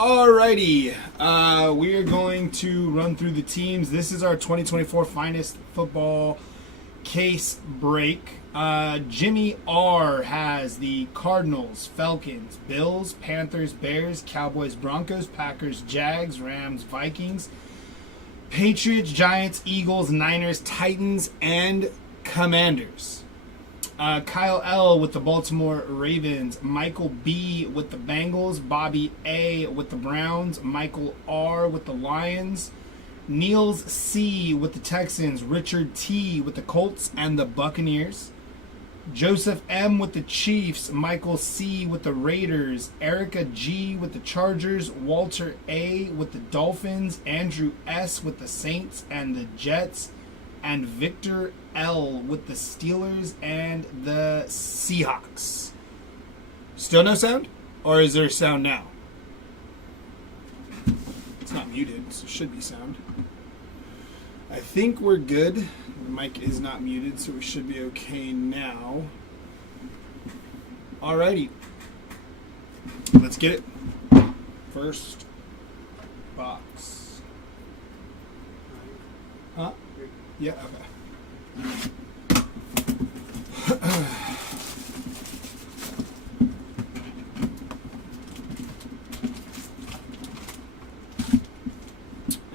Alrighty, we are going to run through the teams. This is our 2024 Finest Football case break. Jimmy R has the Cardinals, Falcons, Bills, Panthers, Bears, Cowboys, Broncos, Packers, Jags, Rams, Vikings, Patriots, Giants, Eagles, Niners, Titans, and Commanders. Kyle L. with the Baltimore Ravens, Michael B. with the Bengals, Bobby A. with the Browns, Michael R. with the Lions, Niels C. with the Texans, Richard T. with the Colts and the Buccaneers, Joseph M. with the Chiefs, Michael C. with the Raiders, Erica G. with the Chargers, Walter A. with the Dolphins, Andrew S. with the Saints and the Jets, and Victor L. with the Steelers and the Seahawks. Still no sound? Or is there sound now? It's not muted, so it should be sound. I think we're good. The mic is not muted, so we should be okay now. Alrighty. Let's get it. First box. Huh? Yeah, okay.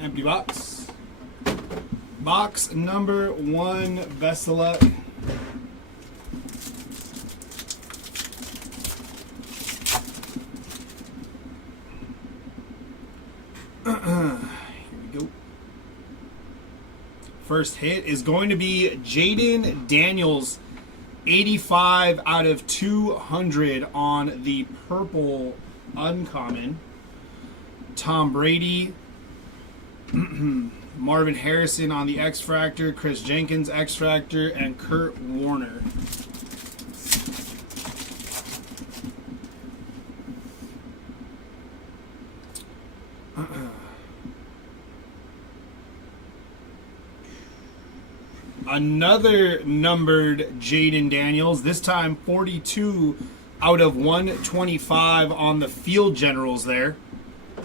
Empty box. Box number 1, best of luck. First hit is going to be Jaden Daniels, 85 out of 200 on the purple uncommon. Tom Brady, Marvin Harrison on the X-Fractor, Chris Jenkins X-Fractor, and Kurt Warner. Another numbered Jaden Daniels, this time 42 out of 125 on the Field Generals there.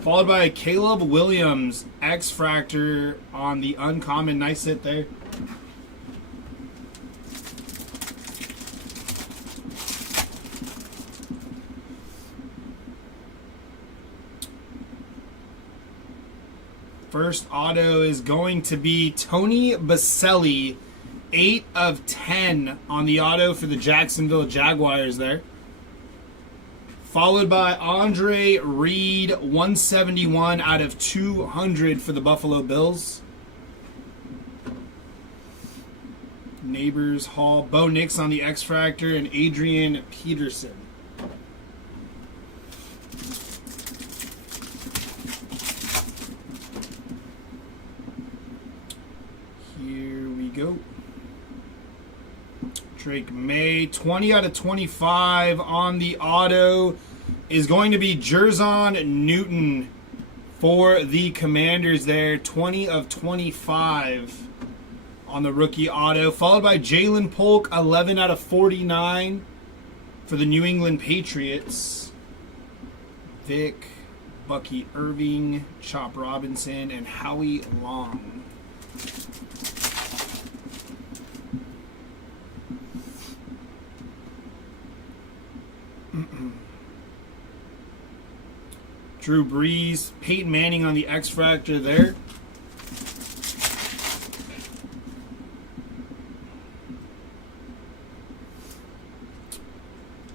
Followed by Caleb Williams, X-Fractor on the uncommon. Nice hit there. First auto is going to be Tony Baselli, 8 of 10 on the auto for the Jacksonville Jaguars there. Followed by Andre Reed, 171 out of 200 for the Buffalo Bills. Neighbors Hall, Bo Nix on the X-Fractor, and Adrian Peterson. Here we go. Drake May, 20 out of 25 on the auto is going to be Jerzon Newton for the Commanders there. 20 of 25 on the rookie auto. Followed by Jalen Polk, 11 out of 49 for the New England Patriots. Vic, Bucky Irving, Chop Robinson, and Howie Long. Drew Brees, Peyton Manning on the X-Fractor there.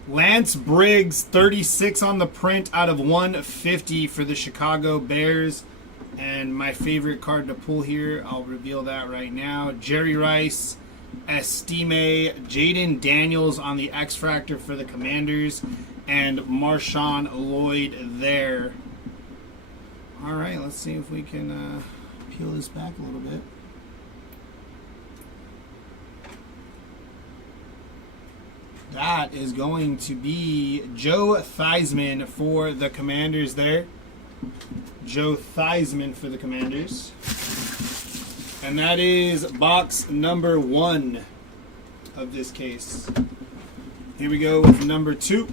Lance Briggs, 36 on the print out of 150 for the Chicago Bears. And my favorite card to pull here, I'll reveal that right now. Jerry Rice, Estime, Jaden Daniels on the X-Fractor for the Commanders, and Marshawn Lloyd there. All right, let's see if we can peel this back a little bit. That is going to be Joe Theismann for the Commanders there. Joe Theismann for the Commanders. And that is box number 1 of this case. Here we go with number 2.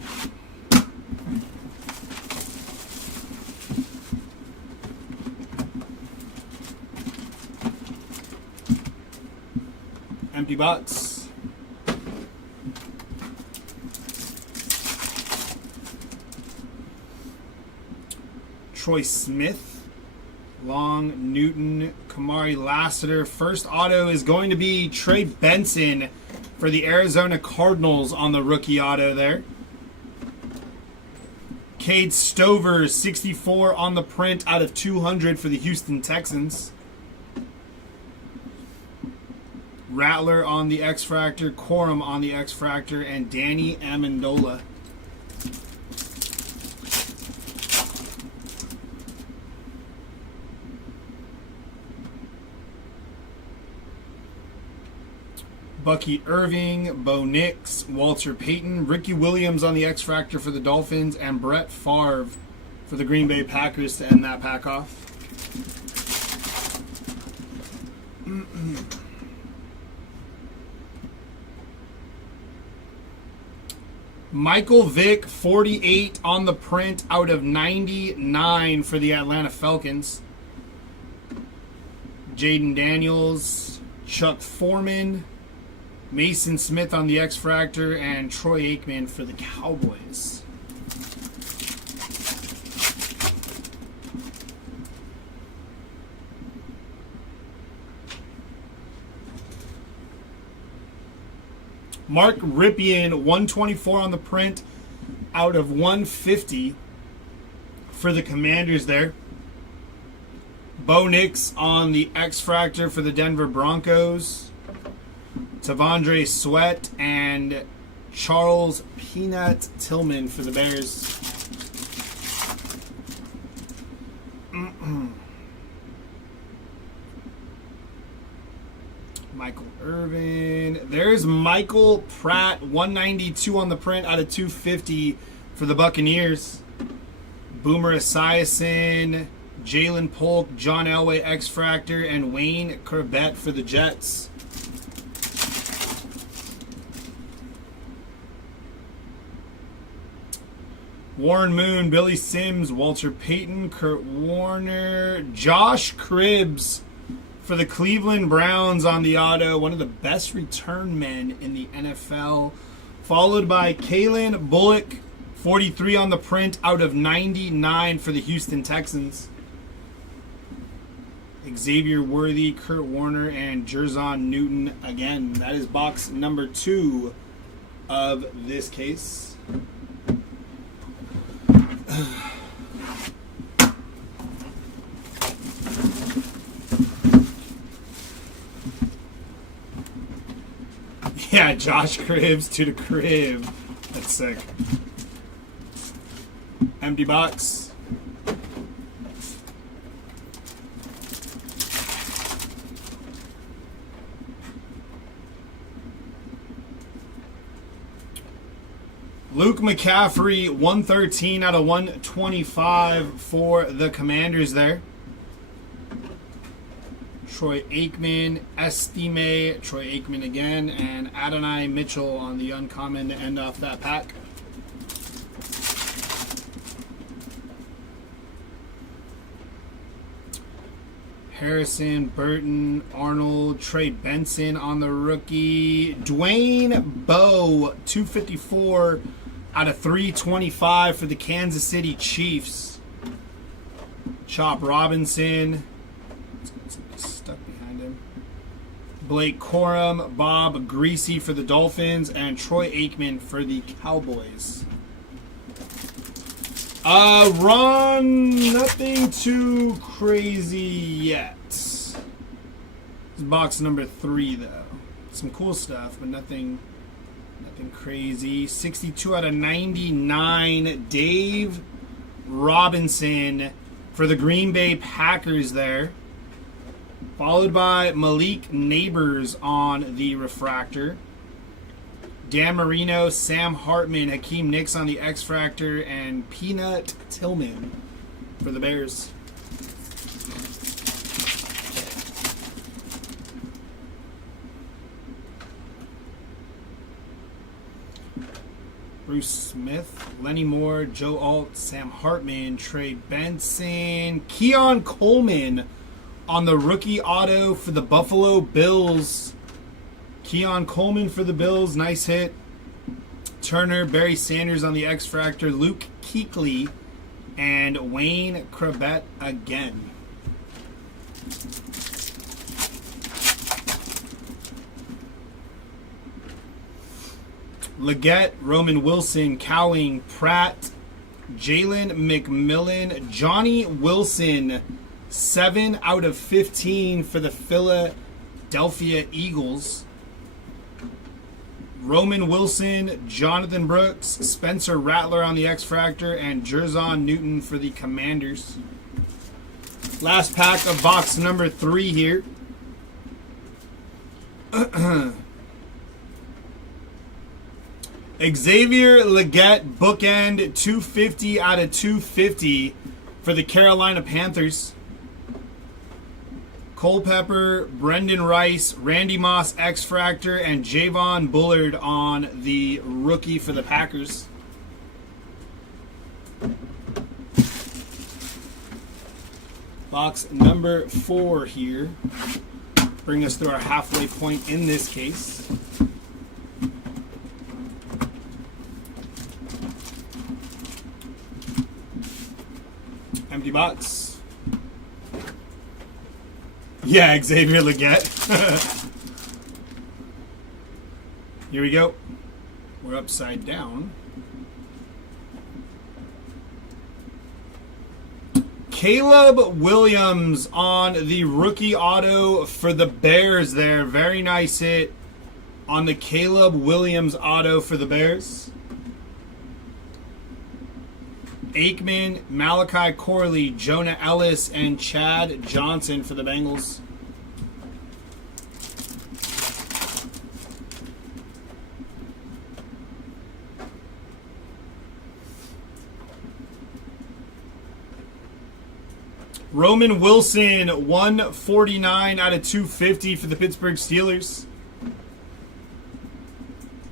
Empty box. Troy Smith, Long, Newton, Kamari Lassiter. First auto is going to be Trey Benson for the Arizona Cardinals on the rookie auto there. Cade Stover, 64 on the print out of 200 for the Houston Texans. Rattler on the X-Fractor, Corum on the X-Fractor, and Danny Amendola. Bucky Irving, Bo Nix, Walter Payton, Ricky Williams on the X-Fractor for the Dolphins, and Brett Favre for the Green Bay Packers to end that pack off. Michael Vick, 48 on the print out of 99 for the Atlanta Falcons. Jaden Daniels, Chuck Foreman, Mason Smith on the X-Fractor, and Troy Aikman for the Cowboys. Mark Ripien, 124 on the print out of 150 for the Commanders there. Bo Nix on the X-Fractor for the Denver Broncos. Tavondre Sweat and Charles Peanut Tillman for the Bears. Michael Irvin. There's Michael Pratt, 192 on the print out of 250 for the Buccaneers. Boomer Esiason, Jalen Polk, John Elway X-Fractor, and Wayne Corbett for the Jets. Warren Moon, Billy Sims, Walter Payton, Kurt Warner, Josh Cribbs for the Cleveland Browns on the auto. One of the best return men in the NFL. Followed by Kalen Bullock, 43 on the print out of 99 for the Houston Texans. Xavier Worthy, Kurt Warner, and Jerzon Newton again. That is box number 2 of this case. Yeah, Josh Cribbs to the crib. That's sick. Empty box. Luke McCaffrey, 113 out of 125 for the Commanders there. Troy Aikman, Estime, Troy Aikman again, and Adonai Mitchell on the uncommon to end off that pack. Harrison, Burton, Arnold, Trey Benson on the rookie. Dwayne Bowe, 254 out of 325 for the Kansas City Chiefs. Chop Robinson. Stuck behind him. Blake Corum, Bob Greasy for the Dolphins, and Troy Aikman for the Cowboys. Ron, nothing too crazy yet. This is box number 3 though. Some cool stuff, but nothing crazy. 62 out of 99. Dave Robinson for the Green Bay Packers there. Followed by Malik Neighbors on the refractor. Dan Marino, Sam Hartman, Hakeem Nicks on the X-Fractor, and Peanut Tillman for the Bears. Bruce Smith, Lenny Moore, Joe Alt, Sam Hartman, Trey Benson, Keon Coleman on the rookie auto for the Buffalo Bills. Keon Coleman for the Bills, nice hit. Turner, Barry Sanders on the X-Fractor, Luke Kuechly, and Wayne Chrebet again. Leggett, Roman Wilson, Cowing, Pratt, Jalen McMillan, Johnny Wilson, 7 out of 15 for the Philadelphia Eagles. Roman Wilson, Jonathan Brooks, Spencer Rattler on the X-Fractor, and Jerzon Newton for the Commanders. Last pack of box number 3 here. Xavier Leggett, bookend, 250 out of 250 for the Carolina Panthers. Culpepper, Brendan Rice, Randy Moss, X-Fractor, and Javon Bullard on the rookie for the Packers. Box number 4 here. Bring us through our halfway point in this case. Empty box. Yeah, Xavier Leggett. Here we go. We're upside down. Caleb Williams on the rookie auto for the Bears there. Very nice hit on the Caleb Williams auto for the Bears. Aikman, Malachi Corley, Jonah Ellis, and Chad Johnson for the Bengals. Roman Wilson, 149 out of 250 for the Pittsburgh Steelers.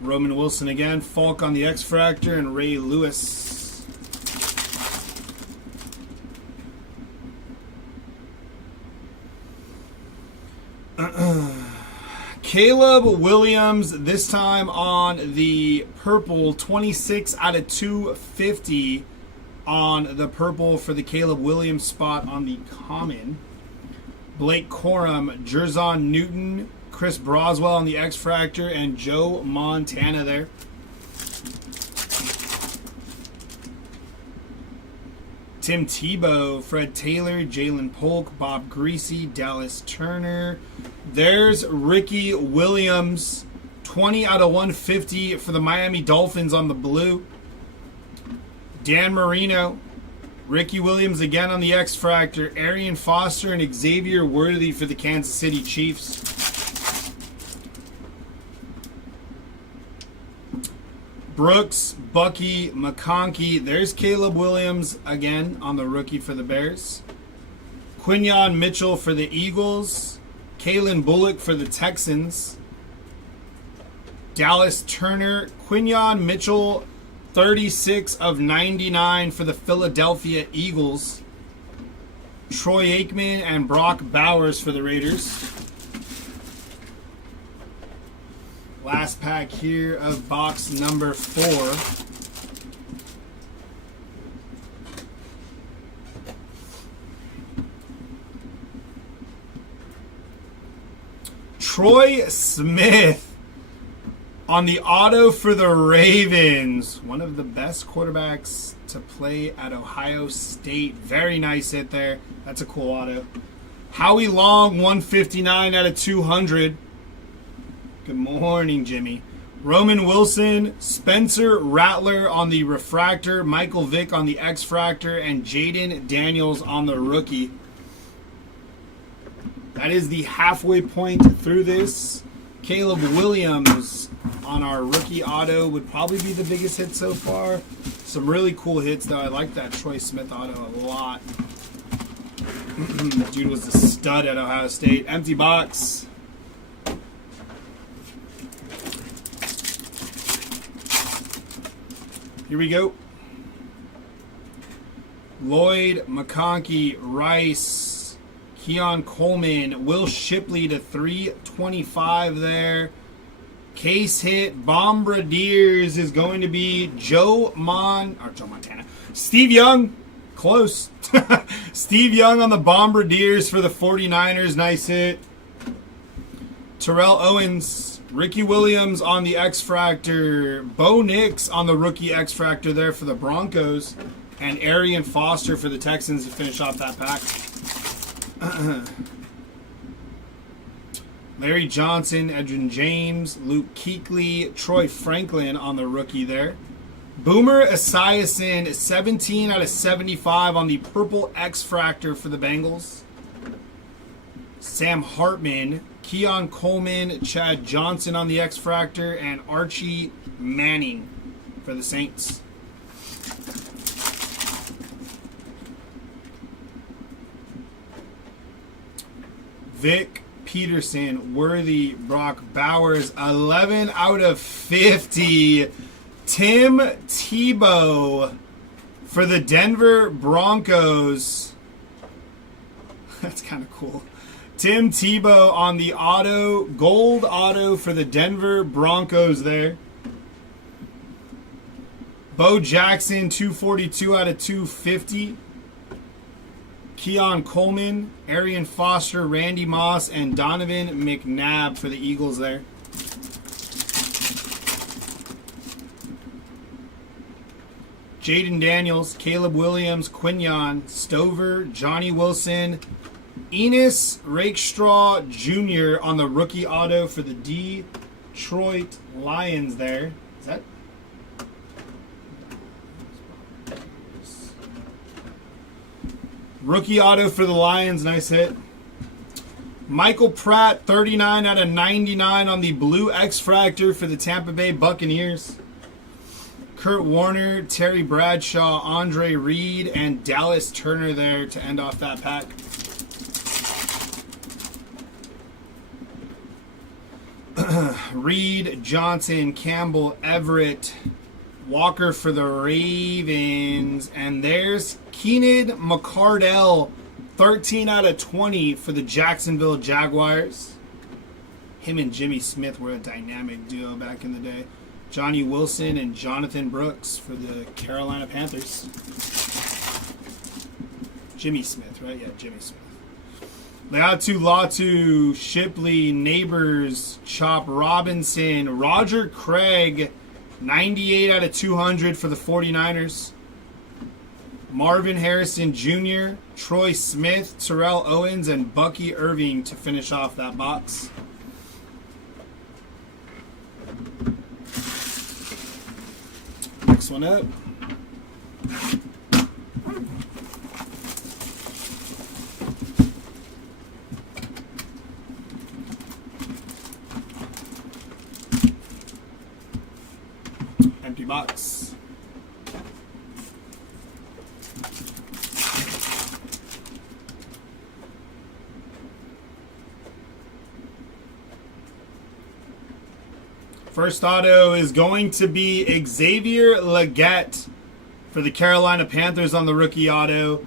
Roman Wilson again, Falk on the X-Fractor, and Ray Lewis. Caleb Williams, this time on the purple, 26 out of 250 on the purple for the Caleb Williams spot on the common. Blake Corum, Jerzon Newton, Chris Broswell on the X-Fractor, and Joe Montana there. Tim Tebow, Fred Taylor, Jalen Polk, Bob Greasy, Dallas Turner. There's Ricky Williams, 20 out of 150 for the Miami Dolphins on the blue. Dan Marino, Ricky Williams again on the X-Fractor, Arian Foster, and Xavier Worthy for the Kansas City Chiefs. Brooks, Bucky, McConkey. There's Caleb Williams again on the rookie for the Bears. Quinyon Mitchell for the Eagles. Kalen Bullock for the Texans. Dallas Turner. Quinyon Mitchell, 36 of 99 for the Philadelphia Eagles. Troy Aikman and Brock Bowers for the Raiders. Last pack here of box number 4. Troy Smith on the auto for the Ravens. One of the best quarterbacks to play at Ohio State. Very nice hit there. That's a cool auto. Howie Long, 159 out of 200. Good morning, Jimmy. Roman Wilson, Spencer Rattler on the refractor, Michael Vick on the X-Fractor, and Jaden Daniels on the rookie. That is the halfway point through this. Caleb Williams on our rookie auto would probably be the biggest hit so far. Some really cool hits, though. I like that Troy Smith auto a lot. The dude was a stud at Ohio State. Empty box. Here we go. Lloyd, McConkey, Rice, Keon Coleman, Will Shipley to 325 there. Case hit Bombardiers is going to be Joe Montana. Steve Young. Close. Steve Young on the Bombardiers for the 49ers. Nice hit. Terrell Owens. Ricky Williams on the X-Fractor. Bo Nix on the rookie X-Fractor there for the Broncos. And Arian Foster for the Texans to finish off that pack. Larry Johnson, Edwin James, Luke Kuechly, Troy Franklin on the rookie there. Boomer Esiason, 17 out of 75 on the purple X-Fractor for the Bengals. Sam Hartman, Keon Coleman, Chad Johnson on the X-Fractor, and Archie Manning for the Saints. Vic Peterson, Worthy, Brock Bowers, 11 out of 50. Tim Tebow for the Denver Broncos. That's kind of cool. Tim Tebow on the auto, gold auto for the Denver Broncos there. Bo Jackson, 242 out of 250. Keon Coleman, Arian Foster, Randy Moss, and Donovan McNabb for the Eagles there. Jaden Daniels, Caleb Williams, Quinyon, Stover, Johnny Wilson, Enos Rakestraw Jr. on the rookie auto for the Detroit Lions there. Is that? Rookie auto for the Lions, nice hit. Michael Pratt, 39 out of 99 on the blue X-Fractor for the Tampa Bay Buccaneers. Kurt Warner, Terry Bradshaw, Andre Reed, and Dallas Turner there to end off that pack. Reed, Johnson, Campbell, Everett, Walker for the Ravens, and there's Keenan McCardell, 13 out of 20 for the Jacksonville Jaguars. Him and Jimmy Smith were a dynamic duo back in the day. Johnny Wilson and Jonathan Brooks for the Carolina Panthers. Jimmy Smith, right? Yeah, Jimmy Smith. Latu, Shipley, Neighbors, Chop Robinson, Roger Craig, 98 out of 200 for the 49ers. Marvin Harrison Jr., Troy Smith, Terrell Owens, and Bucky Irving to finish off that box. Next one up. Empty box. First auto is going to be Xavier Legette for the Carolina Panthers on the rookie auto,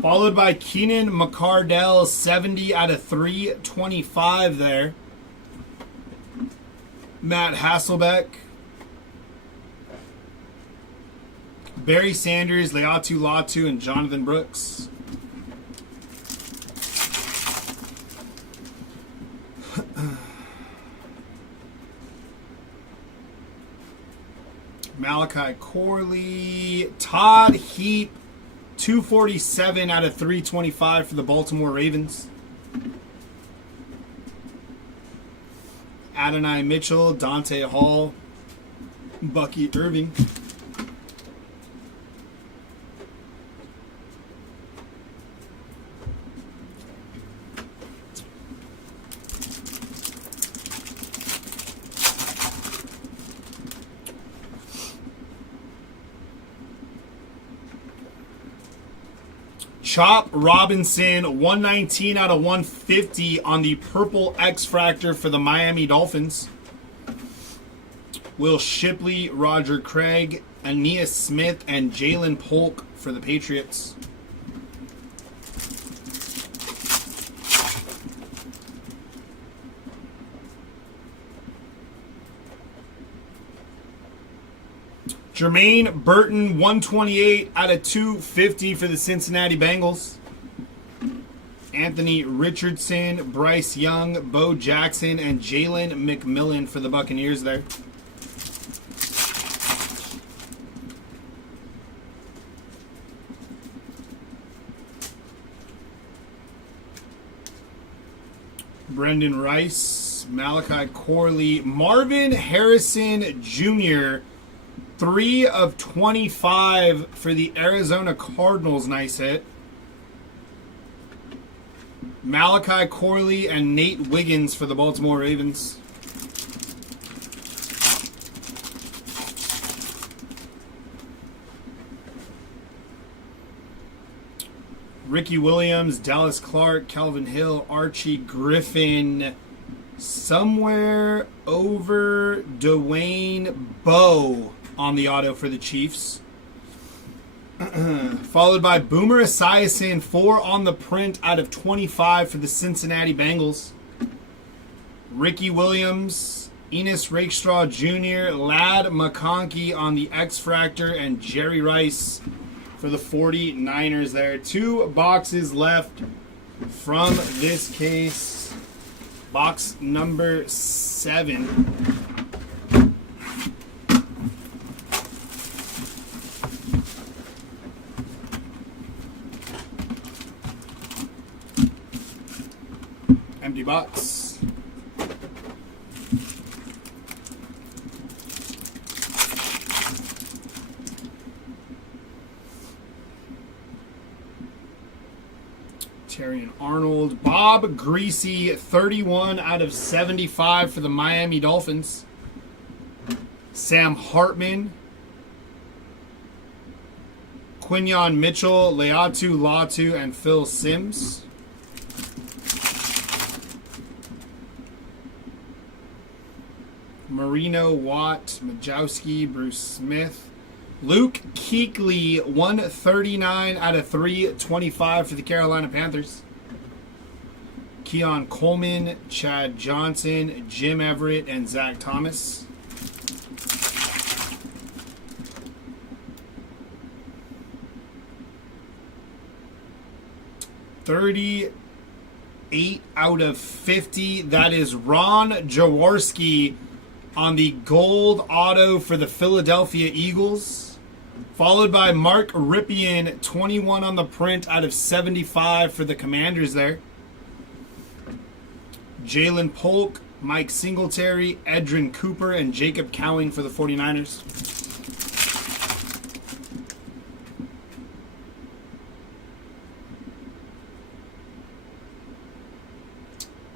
followed by Keenan McCardell, 70 out of 325 there. Matt Hasselbeck, Barry Sanders, Latu, and Jonathan Brooks. Malachi Corley, Todd Heap, 247 out of 325 for the Baltimore Ravens. Adonai Mitchell, Dante Hall, Bucky Irving. Chop Robinson, 119 out of 150 on the purple X-Fractor for the Miami Dolphins. Will Shipley, Roger Craig, Aeneas Smith, and Jalen Polk for the Patriots. Jermaine Burton, 128 out of 250 for the Cincinnati Bengals. Anthony Richardson, Bryce Young, Bo Jackson, and Jalen McMillan for the Buccaneers there. Brendan Rice, Malachi Corley, Marvin Harrison Jr., 3 of 25 for the Arizona Cardinals. Nice hit. Malachi Corley and Nate Wiggins for the Baltimore Ravens. Ricky Williams, Dallas Clark, Calvin Hill, Archie Griffin, somewhere over Dwayne Bowe on the auto for the Chiefs. Followed by Boomer Esiason, 4 on the print out of 25 for the Cincinnati Bengals. Ricky Williams, Enos Rakestraw Jr., Ladd McConkey on the X-Fractor, and Jerry Rice for the 49ers there. 2 boxes left from this case. Box number 7. Empty box. Terrion Arnold. Bob Greasy, 31 out of 75 for the Miami Dolphins. Sam Hartman. Quinyon Mitchell, Leatu Latu, and Phil Simms. Marino, Watt, Majowski, Bruce Smith. Luke Kuechly, 139 out of 325 for the Carolina Panthers. Keon Coleman, Chad Johnson, Jim Everett, and Zach Thomas. $38 out of 50. That is Ron Jaworski on the gold auto for the Philadelphia Eagles. Followed by Mark Ripien, 21 on the print out of 75 for the Commanders there. Jalen Polk, Mike Singletary, Edrin Cooper, and Jacob Cowing for the 49ers.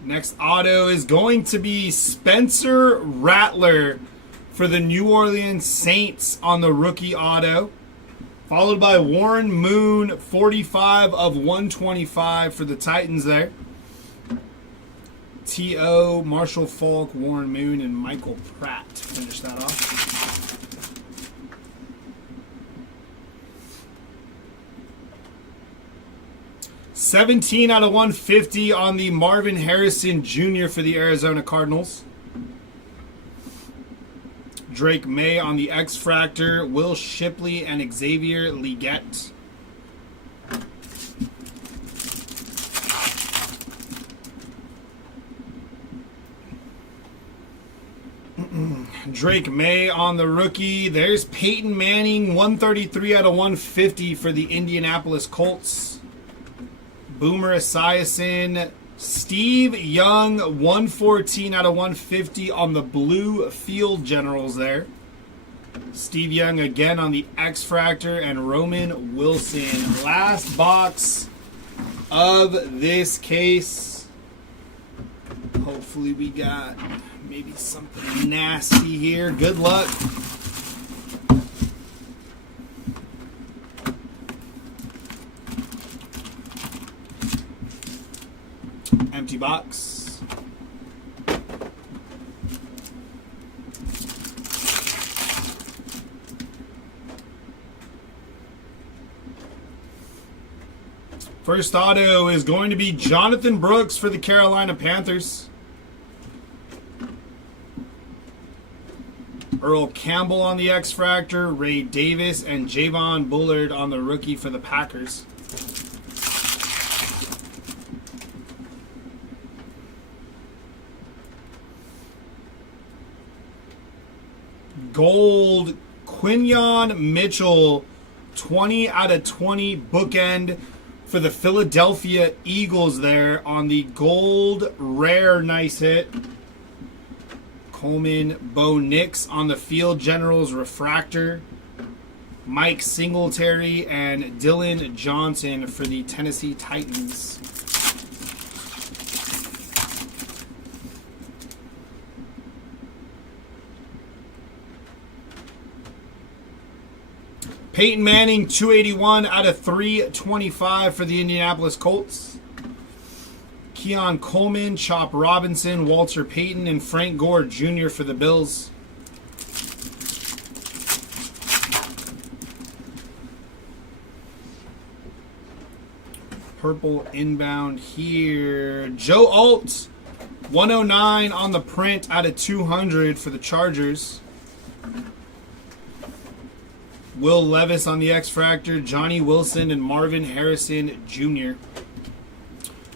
Next auto is going to be Spencer Rattler for the New Orleans Saints on the rookie auto. Followed by Warren Moon, 45 of 125 for the Titans there. T.O., Marshall Faulk, Warren Moon, and Michael Pratt to finish that off. $17 out of 150 on the Marvin Harrison Jr. for the Arizona Cardinals. Drake May on the X-Fractor, Will Shipley, and Xavier Legette. Drake May on the rookie. There's Peyton Manning, 133 out of 150 for the Indianapolis Colts. Boomer Esiason, Steve Young, 114 out of 150 on the Blue Field Generals there. Steve Young again on the X-Fractor, and Roman Wilson. Last box of this case. Hopefully we got maybe something nasty here. Good luck. Empty box. First auto is going to be Jonathan Brooks for the Carolina Panthers. Earl Campbell on the X-Fractor, Ray Davis, and Javon Bullard on the rookie for the Packers. Gold, Quinyon Mitchell, 20 out of 20 bookend for the Philadelphia Eagles there on the gold rare. Nice hit. Coleman, Bo Nix on the Field Generals refractor. Mike Singletary and Dylan Johnson for the Tennessee Titans. Peyton Manning, 281 out of 325 for the Indianapolis Colts. Keon Coleman, Chop Robinson, Walter Payton, and Frank Gore Jr. for the Bills. Purple inbound here. Joe Alt, 109 on the print out of 200 for the Chargers. Will Levis on the X-Fractor, Johnny Wilson, and Marvin Harrison Jr.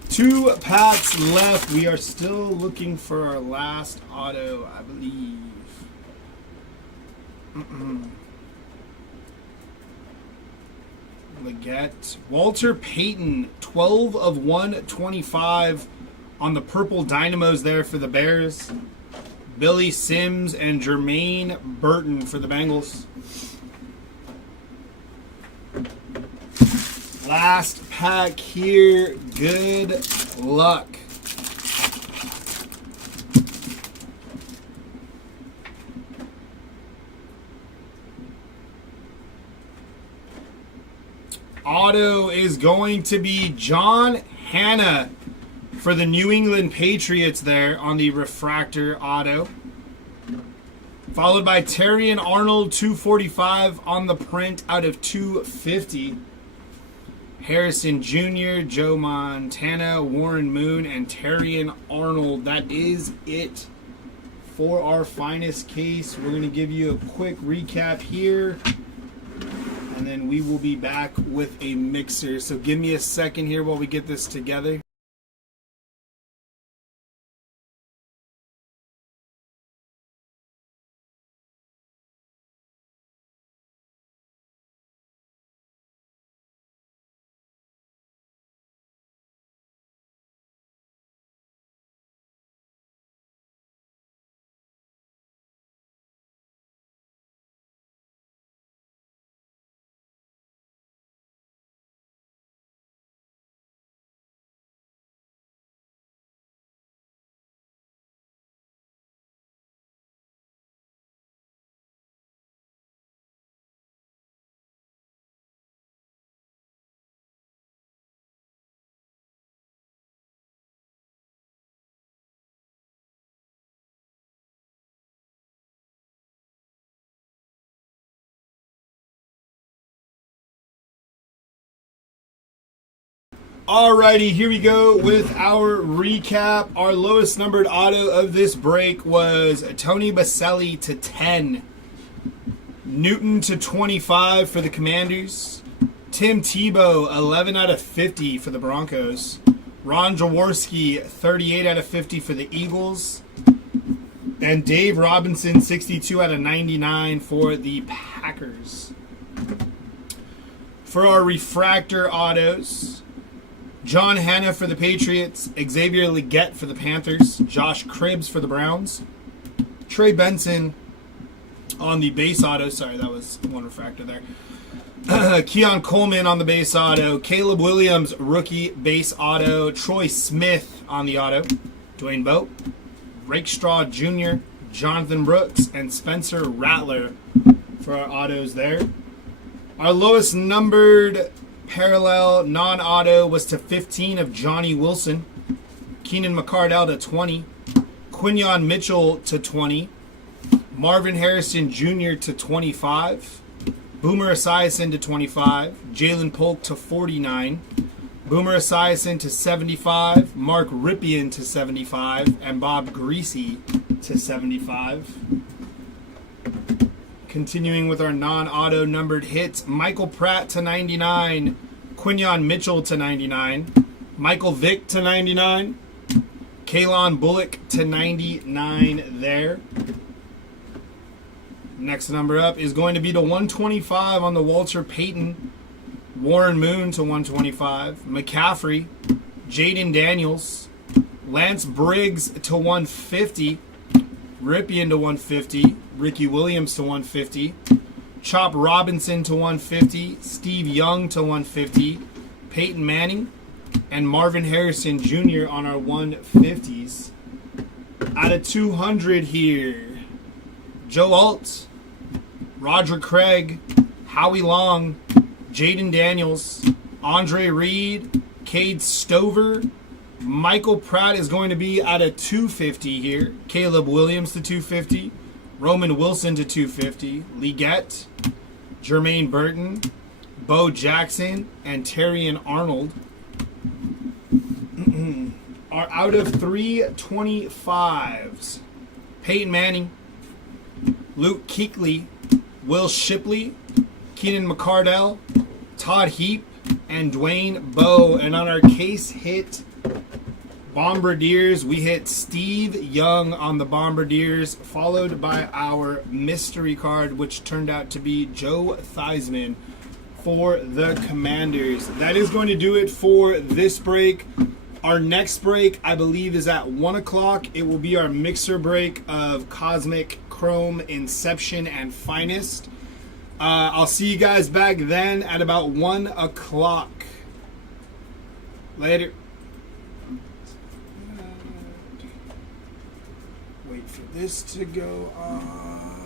2 packs left. We are still looking for our last auto, I believe. Leggett. Walter Payton, 12 of 125 on the purple Dynamos there for the Bears. Billy Sims and Jermaine Burton for the Bengals. Last pack here. Good luck. Auto is going to be John Hanna for the New England Patriots there on the refractor auto. Followed by Terrion Arnold, 245 on the print out of 250. Harrison Jr., Joe Montana, Warren Moon, and Terrion Arnold. That is it for our finest case. We're going to give you a quick recap here, and then we will be back with a mixer. So give me a second here while we get this together. Alrighty, here we go with our recap. Our lowest numbered auto of this break was Tony Baselli to 10. Newton to 25 for the Commanders. Tim Tebow, 11 out of 50 for the Broncos. Ron Jaworski, 38 out of 50 for the Eagles. And Dave Robinson, 62 out of 99 for the Packers. For our refractor autos, John Hanna for the Patriots, Xavier Leggett for the Panthers, Josh Cribbs for the Browns, Trey Benson on the base auto. Sorry, that was one refractor there. Keon Coleman on the base auto, Caleb Williams rookie base auto, Troy Smith on the auto, Dwayne Bowe, Rakestraw Jr., Jonathan Brooks, and Spencer Rattler for our autos there. Our lowest numbered parallel non-auto was to 15 of Johnny Wilson. Keenan McCardell to 20. Quinyon Mitchell to 20. Marvin Harrison Jr. to 25. Boomer Esiason to 25. Jalen Polk to 49. Boomer Esiason to 75. Mark Ripien to 75. And Bob Greasy to 75. Continuing with our non-auto numbered hits, Michael Pratt to 99, Quinyon Mitchell to 99, Michael Vick to 99, Kalen Bullock to 99 there. Next number up is going to be to 125 on the Walter Payton, Warren Moon to 125, McCaffrey, Jaden Daniels, Lance Briggs to 150, Ripien to 150, Ricky Williams to 150, Chop Robinson to 150, Steve Young to 150, Peyton Manning, and Marvin Harrison Jr. on our 150s. Out of 200 here, Joe Alt, Roger Craig, Howie Long, Jaden Daniels, Andre Reed, Cade Stover, Michael Pratt is going to be at a 250 here. Caleb Williams to 250. Roman Wilson to 250. Leggett, Jermaine Burton, Bo Jackson, and Terrion Arnold are out of 325s. Peyton Manning, Luke Kuechly, Will Shipley, Keenan McCardell, Todd Heap, and Dwayne Bowe. And on our case hit Bombardiers, we hit Steve Young on the Bombardiers, followed by our mystery card, which turned out to be Joe Theismann for the Commanders. That is going to do it for this break. Our next break, I believe, is at 1 o'clock. It will be our mixer break of Cosmic, Chrome, Inception, and Finest. I'll see you guys back then at about 1 o'clock. Later. Wait for this to go on.